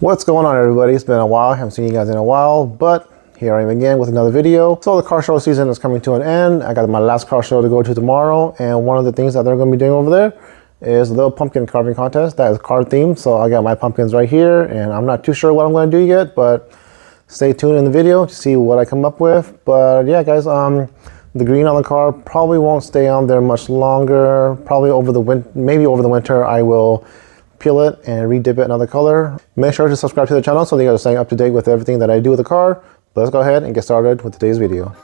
What's going on, everybody? It's been a while. I haven't seen you guys in a while, but here I am again with another video. So the car show season is coming to an end. I got my last car show to go to tomorrow, and one of the things that they're going to be doing over there is a little pumpkin carving contest that is car themed. So I got my pumpkins right here, and I'm not too sure what I'm going to do yet, but stay tuned in the video to see what I come up with. But yeah, guys, the green on the car probably won't stay on there much longer. Probably over the winter I will peel it and redip it another color. Make sure to subscribe to the channel so that you guys are staying up to date with everything that I do with the car. But let's go ahead and get started with today's video.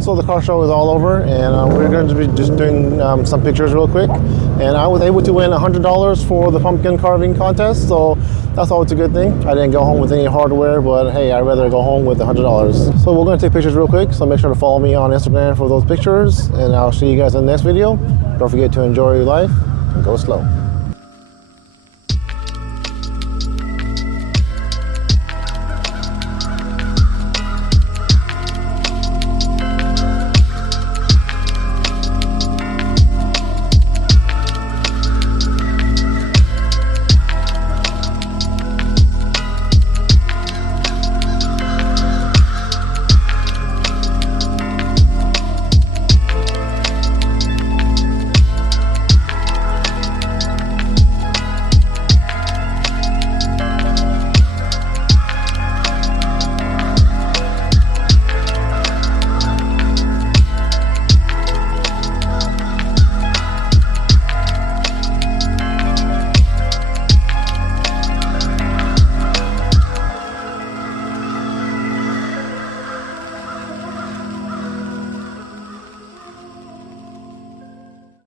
So the car show is all over, and we're going to be just doing some pictures real quick. And I was able to win $100 for the pumpkin carving contest, so that's always a good thing. I didn't go home with any hardware, but hey, I'd rather go home with $100. So we're going to take pictures real quick, so make sure to follow me on Instagram for those pictures, and I'll see you guys in the next video. Don't forget to enjoy your life and go slow.